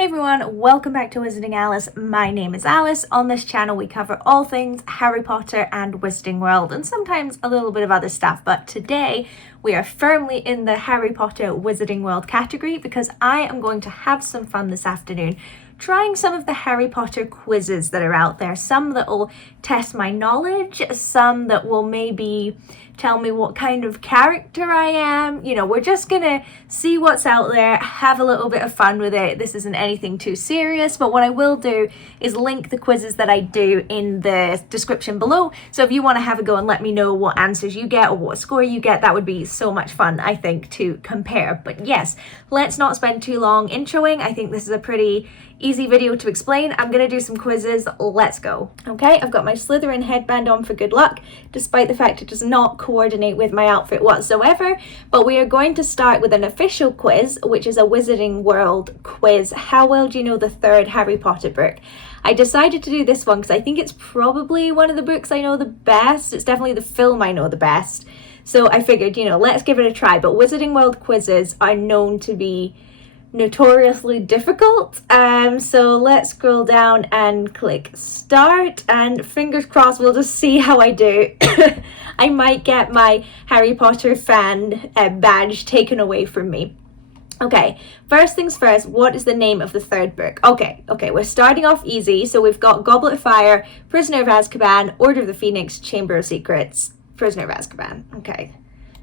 Hey everyone, welcome back to Wizarding Alice. My name is Alice. On this channel we cover all things Harry Potter and Wizarding World and sometimes a little bit of other stuff, but today we are firmly in the Harry Potter Wizarding World category because I am going to have some fun this afternoon trying some of the Harry Potter quizzes that are out there. Some that will test my knowledge, some that will maybe tell me what kind of character I am. You know, we're just gonna see what's out there, have a little bit of fun with it. This isn't anything too serious, but what I will do is link the quizzes that I do in the description below. So if you want to have a go and let me know what answers you get or what score you get, that would be so much fun, I think, to compare. But yes, let's not spend too long introing. I think this is a pretty easy video to explain. I'm gonna do some quizzes. Let's go. Okay, I've got my Slytherin headband on for good luck, despite the fact it does not coordinate with my outfit whatsoever. But we are going to start with an official quiz, which is a Wizarding World quiz. How well do you know the third Harry Potter book? I decided to do this one because I think it's probably one of the books I know the best. It's definitely the film I know the best. So I figured, you know, let's give it a try. But Wizarding World quizzes are known to be notoriously difficult, so let's scroll down and click start, and fingers crossed we'll just see how I do. I might get my Harry Potter fan badge taken away from me. Okay, first things first, what is the name of the third book? Okay, we're starting off easy. So we've got Goblet of Fire, Prisoner of Azkaban, Order of the Phoenix, Chamber of Secrets, Prisoner of Azkaban. Okay,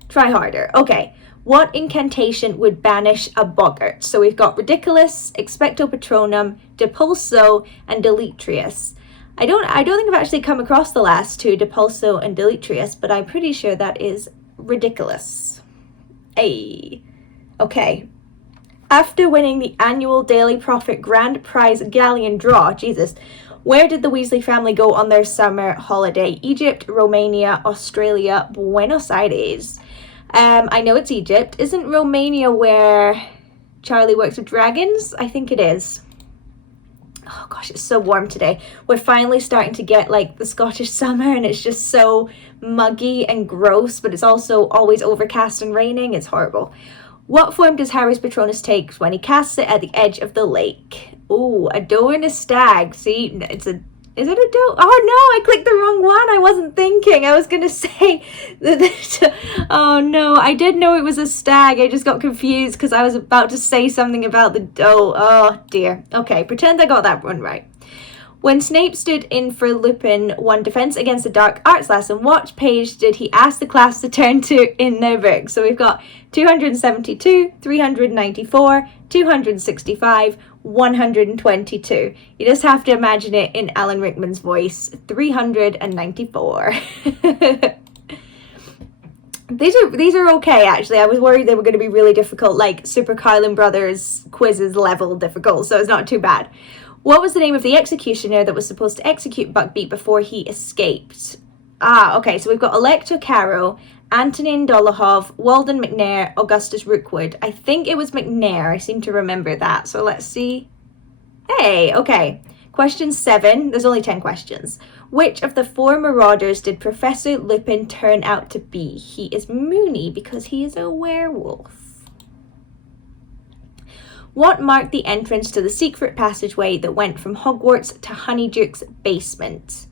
try harder. Okay, what incantation would banish a boggart? So we've got Ridiculous, Expecto Patronum, Depulso, and Deletrius. I don't think I've actually come across the last two, Depulso and Deletrius, but I'm pretty sure that is Ridiculous. Hey. Okay. After winning the annual Daily Prophet Grand Prize Galleon draw, Jesus, where did the Weasley family go on their summer holiday? Egypt, Romania, Australia, Buenos Aires. I know it's Egypt. Isn't Romania where Charlie works with dragons? I think it is. Oh gosh, it's so warm today. We're finally starting to get like the Scottish summer and it's just so muggy and gross, but it's also always overcast and raining. It's horrible. What form does Harry's Patronus take when he casts it at the edge of the lake? Oh, a doe and a stag. See, is it a doe? Oh no, I clicked the wrong one. I wasn't thinking. I was going to say that. Oh no, I did know it was a stag. I just got confused because I was about to say something about the doe. Oh dear. Okay, pretend I got that one right. When Snape stood in for Lupin one defense against the dark arts lesson, what page did he ask the class to turn to in their book? So we've got 272, 394, 265, 122. You just have to imagine it in Alan Rickman's voice. 394. These are okay, actually. I was worried they were going to be really difficult, like Super Carlin Brothers quizzes level difficult, so it's not too bad. What was the name of the executioner that was supposed to execute Buckbeak before he escaped? Okay, so we've got Elector Caro, Antonin Dolohov, Walden McNair, Augustus Rookwood. I think it was McNair. I seem to remember that. So let's see. Hey, okay. Question 7. There's only 10 questions. Which of the 4 marauders did Professor Lupin turn out to be? He is Moony because he is a werewolf. What marked the entrance to the secret passageway that went from Hogwarts to Honeyduke's basement?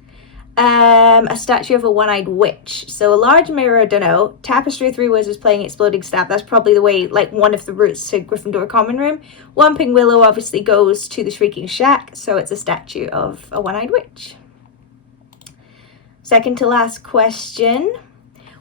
A statue of a one-eyed witch. So a large mirror, I don't know. Tapestry of 3 wizards playing exploding staff. That's probably the way, like, one of the routes to Gryffindor Common Room. Whomping Willow obviously goes to the Shrieking Shack, so it's a statue of a one-eyed witch. Second to last question.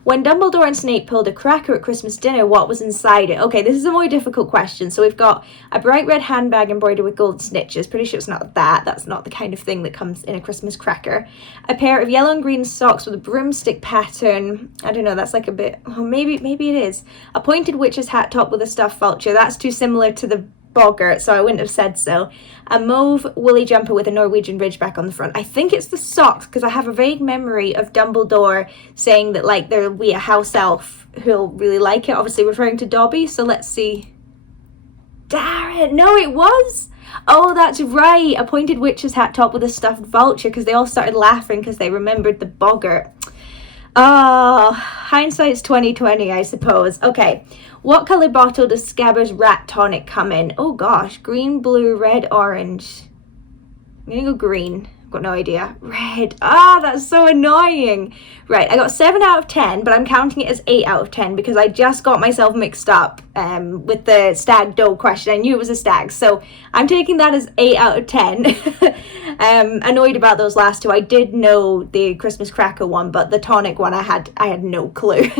When Dumbledore and Snape pulled a cracker at Christmas dinner, what was inside it? Okay, this is a more difficult question. So we've got a bright red handbag embroidered with gold snitches. Pretty sure it's not that. That's not the kind of thing that comes in a Christmas cracker. A pair of yellow and green socks with a broomstick pattern. I don't know, that's like a bit... Oh, maybe it is. A pointed witch's hat top with a stuffed vulture. That's too similar to the boggart, so I wouldn't have said so. A mauve woolly jumper with a Norwegian ridgeback on the front. I think it's the socks because I have a vague memory of Dumbledore saying that like there'll be a house elf who'll really like it, obviously referring to Dobby. So let's see. Darn, no, it was. Oh, that's right. A pointed witch's hat top with a stuffed vulture because they all started laughing because they remembered the boggart. Oh, hindsight's 20/20, I suppose. Okay. What colour bottle does Scabbers Rat Tonic come in? Oh gosh, green, blue, red, orange. I'm gonna go green. I've got no idea. Red. Ah, that's so annoying. Right, I got 7 out of 10, but I'm counting it as 8 out of 10 because I just got myself mixed up with the stag doe question. I knew it was a stag, so I'm taking that as 8 out of 10. Annoyed about those last two. I did know the Christmas cracker one, but the tonic one I had no clue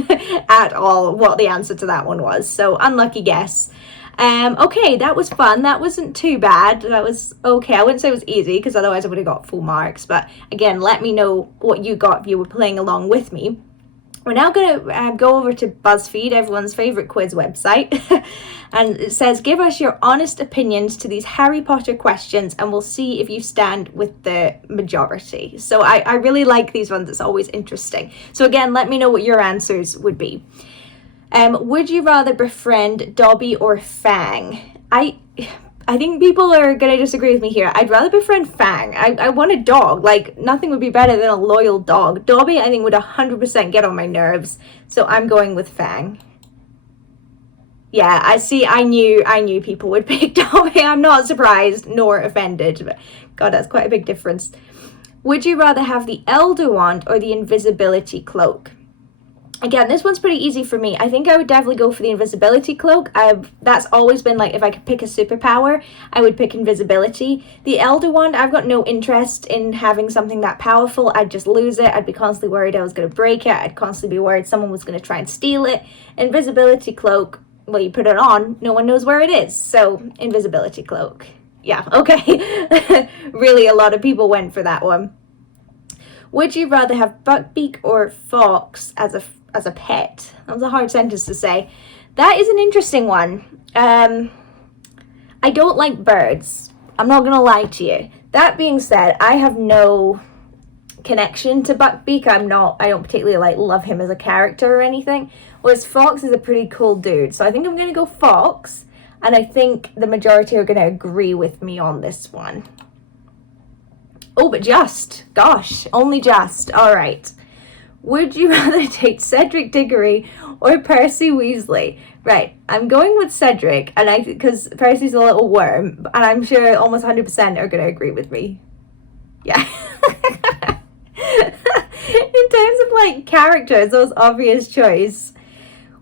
at all what the answer to that one was. So unlucky guess. Okay, that was fun. That wasn't too bad. That was okay. I wouldn't say it was easy because otherwise I would have got full marks. But again, let me know what you got if you were playing along with me. We're now going to go over to BuzzFeed, everyone's favourite quiz website. And it says, give us your honest opinions to these Harry Potter questions and we'll see if you stand with the majority. So I really like these ones. It's always interesting. So again, let me know what your answers would be. Would you rather befriend Dobby or Fang? I think people are going to disagree with me here. I'd rather befriend Fang. I want a dog. Like, nothing would be better than a loyal dog. Dobby, I think, would 100% get on my nerves. So I'm going with Fang. Yeah, I knew people would pick Dobby. I'm not surprised nor offended. But God, that's quite a big difference. Would you rather have the Elder Wand or the Invisibility Cloak? Again, this one's pretty easy for me. I think I would definitely go for the invisibility cloak. That's always been like, if I could pick a superpower, I would pick invisibility. The Elder Wand, I've got no interest in having something that powerful. I'd just lose it. I'd be constantly worried I was going to break it. I'd constantly be worried someone was going to try and steal it. Invisibility cloak, well, you put it on, no one knows where it is. So, invisibility cloak. Yeah, okay. Really, a lot of people went for that one. Would you rather have Buckbeak or Fox as a pet? That was a hard sentence to say. That is an interesting one. I don't like birds. I'm not gonna lie to you. That being said, I have no connection to Buckbeak. I don't particularly love him as a character or anything. Whereas Fox is a pretty cool dude. So I think I'm gonna go Fox, and I think the majority are gonna agree with me on this one. Oh, but just. Gosh, only just. All right. Would you rather date Cedric Diggory or Percy Weasley? Right, I'm going with Cedric, and because Percy's a little worm, and I'm sure almost 100% are going to agree with me. Yeah. In terms of characters, those obvious choice.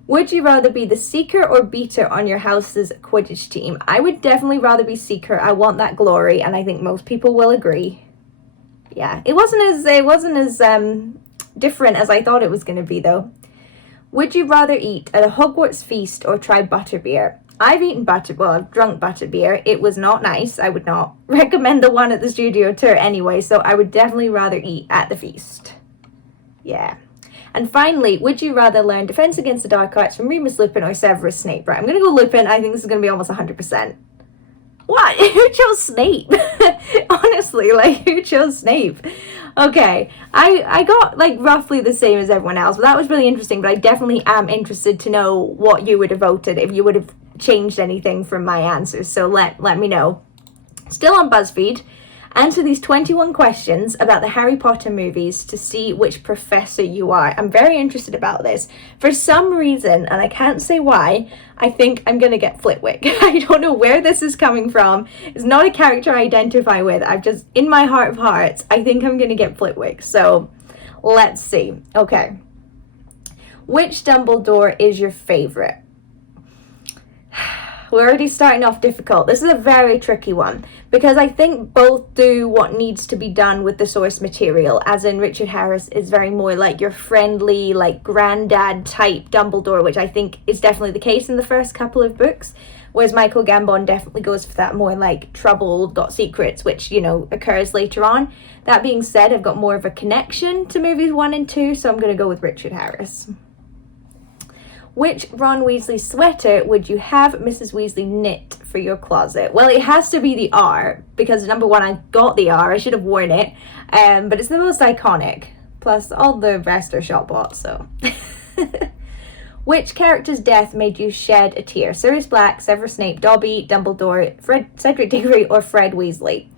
Would you rather be the seeker or beater on your house's Quidditch team? I would definitely rather be seeker. I want that glory, and I think most people will agree. Yeah, it wasn't as different as I thought it was going to be, though. Would you rather eat at a Hogwarts feast or try butterbeer? I've drunk butterbeer. It was not nice. I would not recommend the one at the studio tour anyway, so I would definitely rather eat at the feast. Yeah. And finally, would you rather learn Defense Against the Dark Arts from Remus Lupin or Severus Snape? Right, I'm going to go Lupin. I think this is going to be almost 100%. What? Who chose Snape? Honestly, who chose Snape? Okay, I got roughly the same as everyone else, but that was really interesting. But I definitely am interested to know what you would have voted, if you would have changed anything from my answers. So let me know. Still on BuzzFeed, answer these 21 questions about the Harry Potter movies to see which professor you are. I'm very interested about this. For some reason, and I can't say why, I think I'm going to get Flitwick. I don't know where this is coming from. It's not a character I identify with. I've just, in my heart of hearts, I think I'm going to get Flitwick. So, let's see. Okay. Which Dumbledore is your favourite? We're already starting off difficult. This is a very tricky one because I think both do what needs to be done with the source material, as in Richard Harris is very more your friendly, granddad type Dumbledore, which I think is definitely the case in the first couple of books, whereas Michael Gambon definitely goes for that more troubled, got secrets, which, occurs later on. That being said, I've got more of a connection to movies 1 and 2, so I'm going to go with Richard Harris. Which Ron Weasley sweater would you have Mrs. Weasley knit for your closet? Well, it has to be the R, because number one, I got the R. I should have worn it, but it's the most iconic. Plus, all the rest are shop bought, so. Which character's death made you shed a tear? Sirius Black, Severus Snape, Dobby, Dumbledore, Cedric Diggory, or Fred Weasley?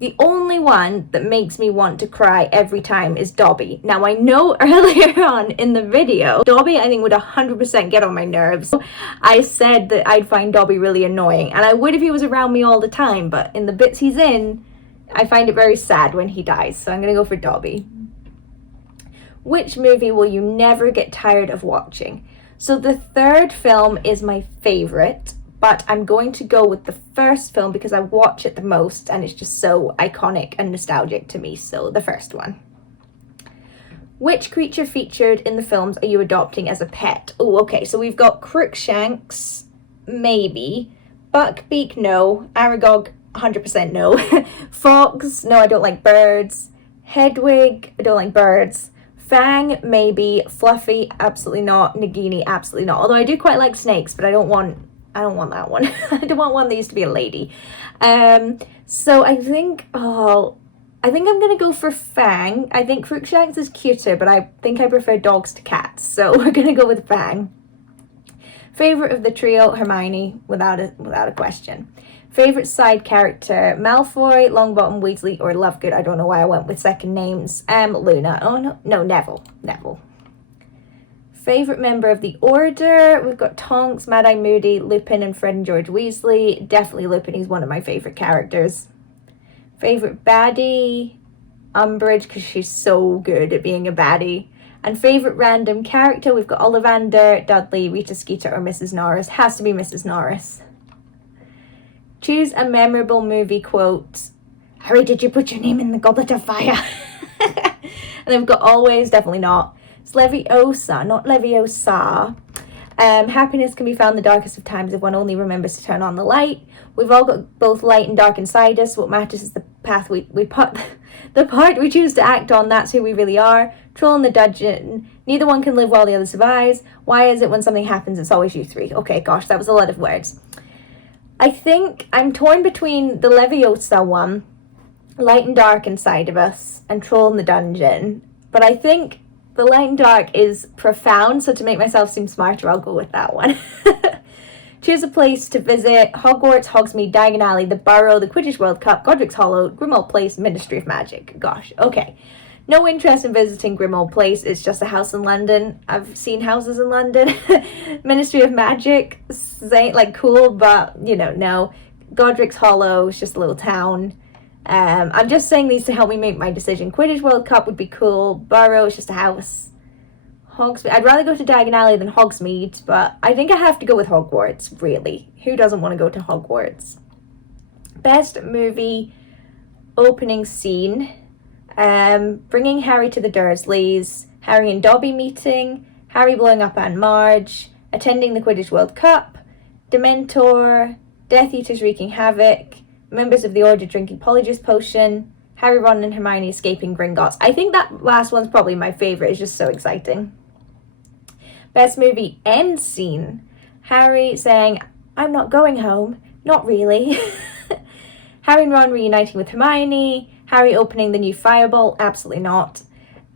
The only one that makes me want to cry every time is Dobby. Now, I know earlier on in the video, Dobby I think would 100% get on my nerves. I said that I'd find Dobby really annoying, and I would if he was around me all the time, but in the bits he's in, I find it very sad when he dies, so I'm going to go for Dobby. Which movie will you never get tired of watching? So the third film is my favourite, but I'm going to go with the first film because I watch it the most and it's just so iconic and nostalgic to me, so the first one. Which creature featured in the films are you adopting as a pet? Oh, okay, so we've got Crookshanks, maybe. Buckbeak, no. Aragog, 100% no. Fox, no, I don't like birds. Hedwig, I don't like birds. Fang, maybe. Fluffy, absolutely not. Nagini, absolutely not. Although I do quite like snakes, but I don't want that one. I don't want one that used to be a lady. So I think I'm gonna go for Fang. I think Crookshanks is cuter, but I think I prefer dogs to cats, so we're gonna go with Fang. Favorite of the trio, Hermione, without a question. Favorite side character, Malfoy, Longbottom, Weasley, or Lovegood. I don't know why I went with second names. Luna. Oh no, Neville. Favorite member of the Order, we've got Tonks, Mad-Eye Moody, Lupin, and Fred and George Weasley. Definitely Lupin, he's one of my favorite characters. Favorite baddie, Umbridge, because she's so good at being a baddie. And favorite random character, we've got Ollivander, Dudley, Rita Skeeter, or Mrs. Norris. Has to be Mrs. Norris. Choose a memorable movie quote. Harry, did you put your name in the goblet of fire? And then we've got always, definitely not. It's Leviosa, not Leviosa. Happiness can be found in the darkest of times if one only remembers to turn on the light. We've all got both light and dark inside us. What matters is the path we put, the part we choose to act on. That's who we really are. Troll in the dungeon. Neither one can live while the other survives. Why is it when something happens, it's always you three? Okay, gosh, that was a lot of words. I think I'm torn between the Leviosa one, light and dark inside of us, and Troll in the dungeon. But I think the light and dark is profound, so to make myself seem smarter, I'll go with that one. Choose a place to visit. Hogwarts, Hogsmeade, Diagon Alley, the Burrow, the Quidditch World Cup, Godric's Hollow, Grimmauld Place, Ministry of Magic. Gosh, okay. No interest in visiting Grimmauld Place. It's just a house in London. I've seen houses in London. Ministry of Magic, like cool, but, you know, no. Godric's Hollow is just a little town. I'm just saying these to help me make my decision. Quidditch World Cup would be cool. Burrow is just a house. Hogsmeade. I'd rather go to Diagon Alley than Hogsmeade, but I think I have to go with Hogwarts, really. Who doesn't want to go to Hogwarts? Best movie opening scene. Bringing Harry to the Dursleys. Harry and Dobby meeting. Harry blowing up Aunt Marge. Attending the Quidditch World Cup. Dementor. Death Eaters wreaking havoc. Members of the Order drinking Polyjuice Potion. Harry, Ron, and Hermione escaping Gringotts. I think that last one's probably my favourite. It's just so exciting. Best movie end scene. Harry saying, I'm not going home. Not really. Harry and Ron reuniting with Hermione. Harry opening the new fireball. Absolutely not.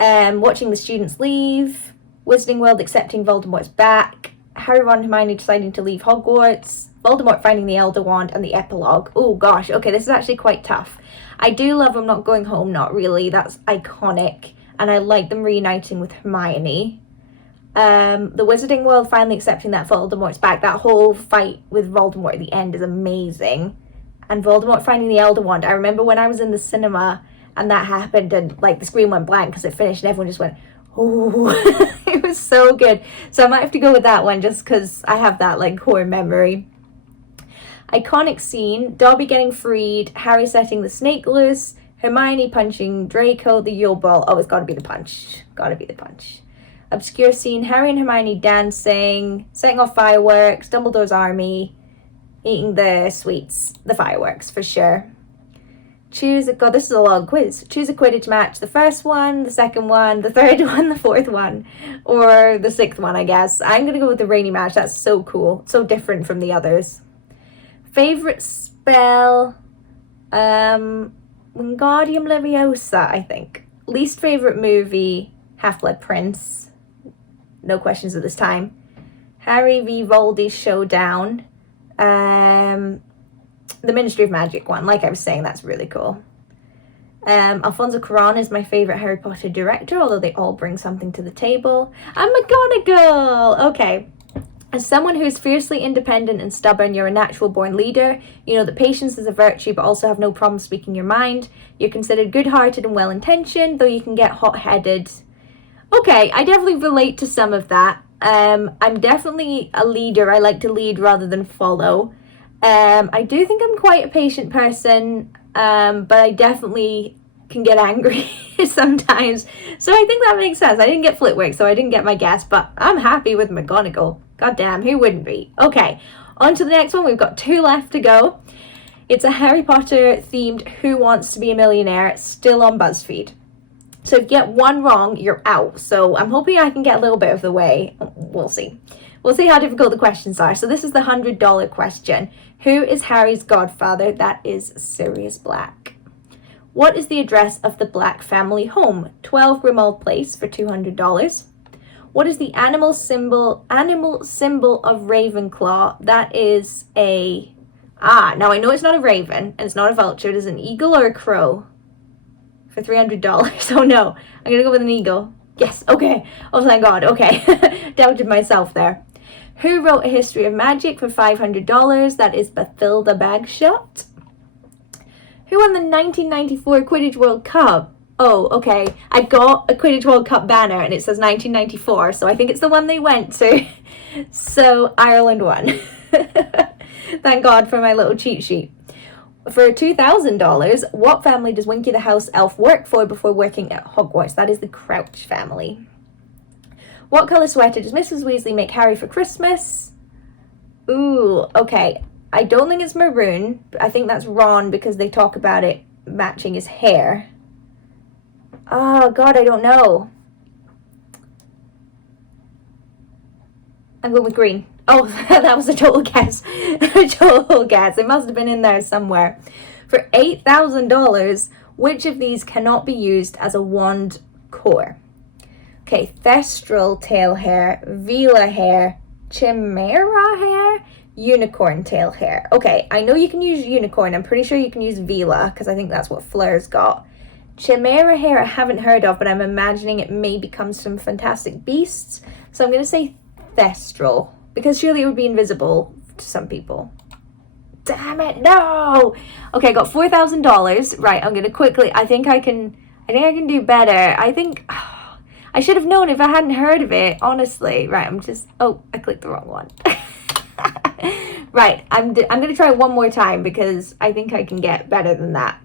Watching the students leave. Wizarding World accepting Voldemort's back. Harry, Ron, and Hermione deciding to leave Hogwarts. Voldemort finding the Elder Wand, and the epilogue. Oh gosh, okay, this is actually quite tough. I do love I'm Not Going Home, Not Really. That's iconic, and I like them reuniting with Hermione. The Wizarding World finally accepting that Voldemort's back. That whole fight with Voldemort at the end is amazing. And Voldemort finding the Elder Wand. I remember when I was in the cinema and that happened, and like the screen went blank because it finished, and everyone just went, oh, it was so good. So I might have to go with that one just because I have that like core memory. Iconic scene, Dobby getting freed, Harry setting the snake loose, Hermione punching Draco, the Yule Ball. Oh, it's gotta be the punch. Gotta be the punch. Obscure scene, Harry and Hermione dancing, setting off fireworks, Dumbledore's army, eating the sweets, the fireworks for sure. Choose a, God, this is a long quiz. Choose a Quidditch match. The first one, the second one, the third one, the fourth one, or the sixth one, I guess. I'm gonna go with the rainy match. That's so cool. So different from the others. Favorite spell, Wingardium Leviosa, I think. Least favorite movie, Half-Blood Prince. No questions at this time. Harry v. Voldy's Showdown. The Ministry of Magic one, like I was saying, that's really cool. Alfonso Cuarón is my favourite Harry Potter director, although they all bring something to the table. And McGonagall! Okay. As someone who is fiercely independent and stubborn, you're a natural born leader. You know that patience is a virtue, but also have no problem speaking your mind. You're considered good-hearted and well-intentioned, though you can get hot-headed. Okay, I definitely relate to some of that. I'm definitely a leader. I like to lead rather than follow. I do think I'm quite a patient person, but I definitely can get angry sometimes. So I think that makes sense. I didn't get Flitwick, so I didn't get my guess, but I'm happy with McGonagall. God damn, who wouldn't be? Okay, on to the next one. We've got 2 left to go. It's a Harry Potter themed Who Wants to Be a Millionaire, still on BuzzFeed. So if you get one wrong, you're out. So I'm hoping I can get a little bit of the way. We'll see. We'll see how difficult the questions are. So this is the $100 question. Who is Harry's godfather? That is Sirius Black. What is the address of the Black family home? 12 Grimmauld Place for $200. What is the animal symbol of Ravenclaw? That is a... now I know it's not a raven, and it's not a vulture. It is an eagle or a crow for $300. Oh no, I'm going to go with an eagle. Yes, okay. Oh, thank God, okay. Doubted myself there. Who wrote A History of Magic for $500? That is Bathilda Bagshot. Who won the 1994 Quidditch World Cup? Oh, okay. I got a Quidditch World Cup banner and it says 1994, so I think it's the one they went to. So Ireland won. Thank God for my little cheat sheet. For $2,000, what family does Winky the House Elf work for before working at Hogwarts? That is the Crouch family. What colour sweater does Mrs. Weasley make Harry for Christmas? Ooh, okay. I don't think it's maroon. I think that's Ron because they talk about it matching his hair. Oh, God, I don't know. I'm going with green. Oh, that was a total guess. A total guess. It must have been in there somewhere. For $8,000, which of these cannot be used as a wand core? Okay, Thestral tail hair, Vela hair, Chimera hair, unicorn tail hair. Okay, I know you can use unicorn. I'm pretty sure you can use Vela because I think that's what Fleur's got. Chimera hair I haven't heard of, but I'm imagining it maybe comes from Fantastic Beasts. So I'm going to say Thestral because surely it would be invisible to some people. Damn it, no! Okay, I got $4,000. Right, I'm going to quickly, I think I can do better. I should have known if I hadn't heard of it, honestly. Right, I clicked the wrong one. Right, I'm going to try one more time because I think I can get better than that.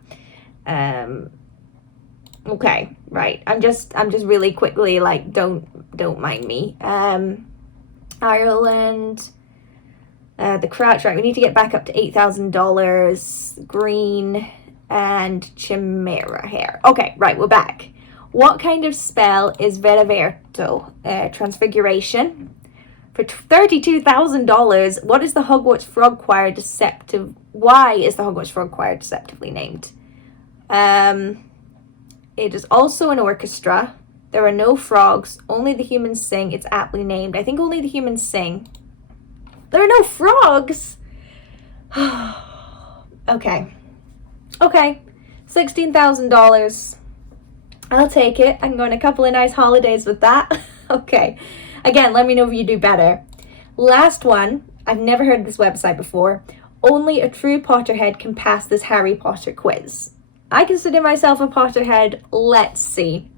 Okay, right. I'm just really quickly, like, don't mind me. Ireland, the Crouch, right, we need to get back up to $8,000, green, and Chimera hair. Okay, right, we're back. What kind of spell is Veraverto? Transfiguration. For $32,000, what is the Hogwarts Frog Choir why is the Hogwarts Frog Choir deceptively named? It is also an orchestra. There are no frogs. Only the humans sing. It's aptly named. I think only the humans sing. There are no frogs! Okay. Okay. $16,000. I'll take it. I can go on a couple of nice holidays with that. Okay. Again, let me know if you do better. Last one. I've never heard of this website before. Only a true Potterhead can pass this Harry Potter quiz. I consider myself a Potterhead. Let's see.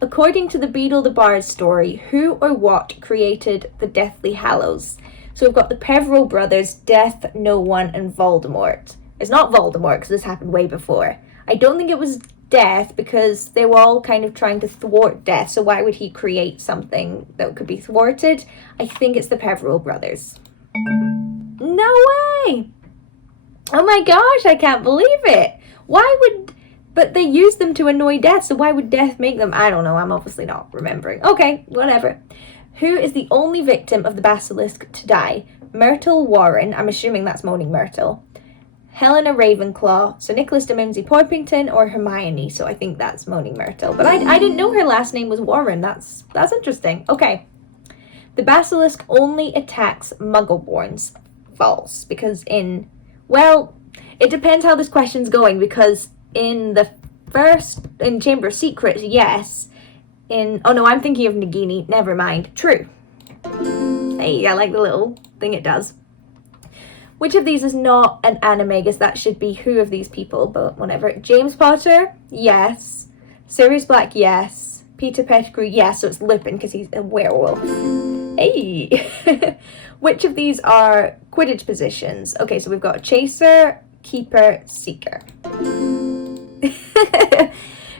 According to the Beedle the Bard story, who or what created the Deathly Hallows? So we've got the Peverell brothers, Death, No One, and Voldemort. It's not Voldemort because this happened way before. I don't think it was Death because they were all kind of trying to thwart Death. So why would he create something that could be thwarted? I think it's the Peverell brothers. No way! Oh my gosh, I can't believe it. But they used them to annoy Death, so why would Death make them? I don't know, I'm obviously not remembering. Okay, whatever. Who is the only victim of the basilisk to die? Myrtle Warren, I'm assuming that's Moaning Myrtle. Helena Ravenclaw, Sir Nicholas de Mimsy Porpington, or Hermione, so I think that's Moaning Myrtle. But I didn't know her last name was Warren, that's interesting. Okay. The basilisk only attacks Muggleborns. False, because it depends how this question's going, because in the first in Chamber of Secrets, yes. Oh no, I'm thinking of Nagini. Never mind. True. Hey, I like the little thing it does. Which of these is not an animagus? That should be who of these people, but whatever. James Potter? Yes. Sirius Black? Yes. Peter Pettigrew? Yes, so it's Lupin because he's a werewolf. Hey! Which of these are Quidditch positions? Okay, so we've got Chaser, Keeper, Seeker.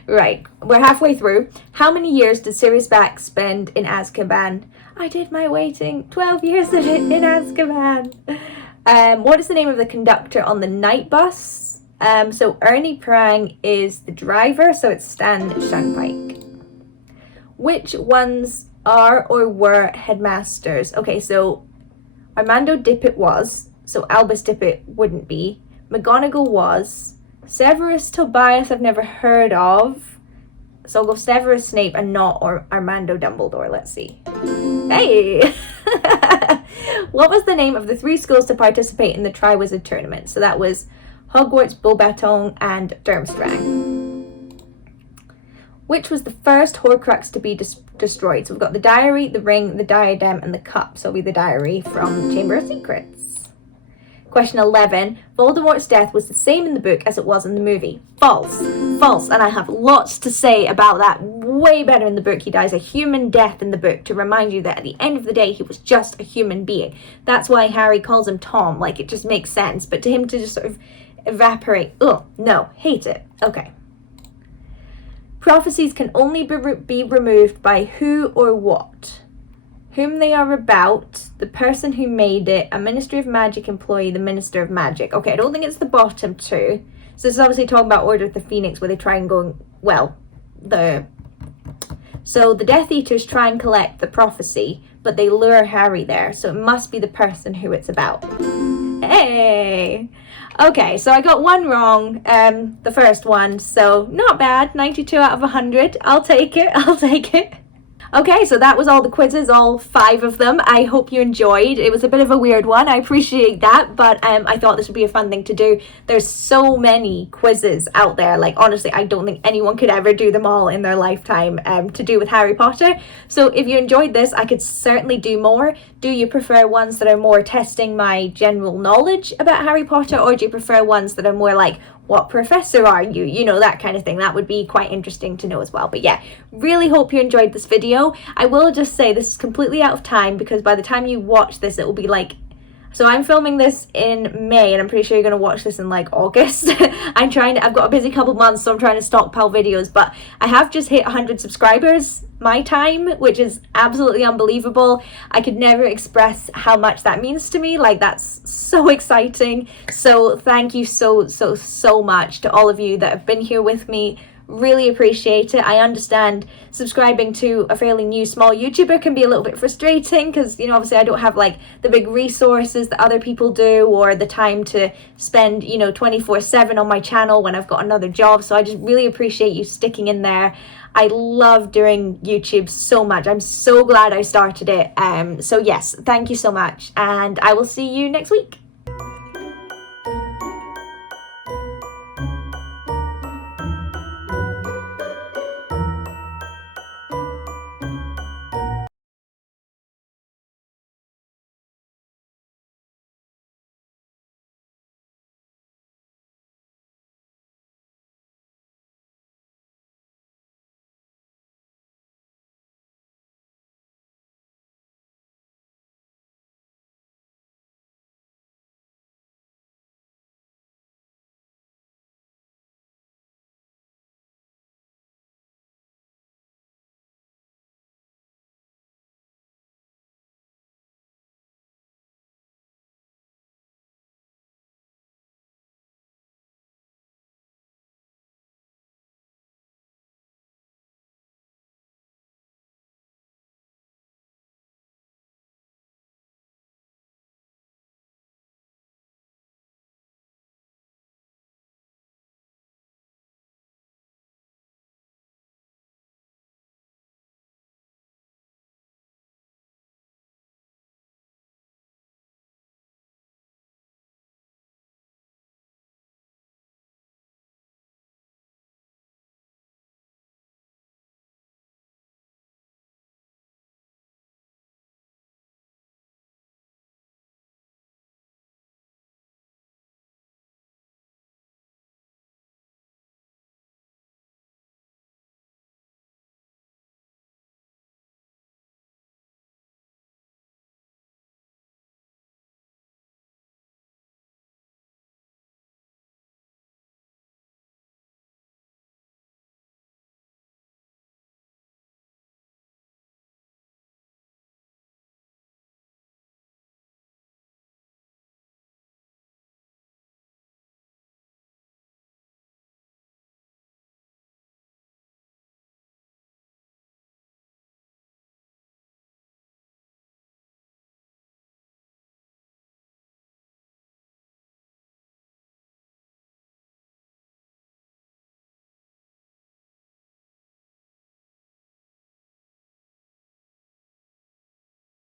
Right, we're halfway through. How many years did Sirius Black spend in Azkaban? I did my waiting. 12 years in Azkaban. What is the name of the conductor on the night bus? So Ernie Prang is the driver, so it's Stan Shanpike. Which ones are or were headmasters? Okay, so Armando Dippet was, so Albus Dippet wouldn't be. McGonagall was. Severus Tobias I've never heard of. So I'll go Severus Snape and not Armando Dumbledore. Let's see. Hey! What was the name of the 3 schools to participate in the Triwizard Tournament? So that was Hogwarts, Beauxbatons, and Durmstrang. Which was the first Horcrux to be destroyed? So we've got the diary, the ring, the diadem, and the cup. So it'll be the diary from Chamber of Secrets. Question 11. Voldemort's death was the same in the book as it was in the movie. False. False. And I have lots to say about that. Way better in the book. He dies a human death in the book to remind you that at the end of the day, he was just a human being. That's why Harry calls him Tom. Like, it just makes sense. But to him to just sort of evaporate. Ugh. No. Hate it. Okay. Prophecies can only be removed by who or what? Whom they are about, the person who made it, a Ministry of Magic employee, the Minister of Magic. Okay, I don't think it's the bottom 2. So this is obviously talking about Order of the Phoenix, where they try and go, So the Death Eaters try and collect the prophecy, but they lure Harry there. So it must be the person who it's about. Hey! Okay, so I got one wrong, the first one. So not bad, 92 out of 100. I'll take it, I'll take it. Okay, so that was all the quizzes, all 5 of them. I hope you enjoyed. It was a bit of a weird one. I appreciate that, but I thought this would be a fun thing to do. There's so many quizzes out there. Like, honestly, I don't think anyone could ever do them all in their lifetime to do with Harry Potter. So if you enjoyed this, I could certainly do more. Do you prefer ones that are more testing my general knowledge about Harry Potter, or do you prefer ones that are more like, what professor are you? You know, that kind of thing. That would be quite interesting to know as well. But yeah, really hope you enjoyed this video. I will just say this is completely out of time because by the time you watch this, it will be like, so I'm filming this in May and I'm pretty sure you're going to watch this in like August. I've got a busy couple months, so I'm trying to stockpile videos, but I have just hit 100 subscribers my time, which is absolutely unbelievable. I could never express how much that means to me. Like, that's so exciting. So thank you so much to all of you that have been here with me. Really appreciate it. I understand subscribing to a fairly new small YouTuber can be a little bit frustrating because, you know, obviously I don't have like the big resources that other people do or the time to spend, you know, 24/7 on my channel when I've got another job. So I just really appreciate you sticking in there. I love doing YouTube so much. I'm so glad I started it. So yes, thank you so much, and I will see you next week.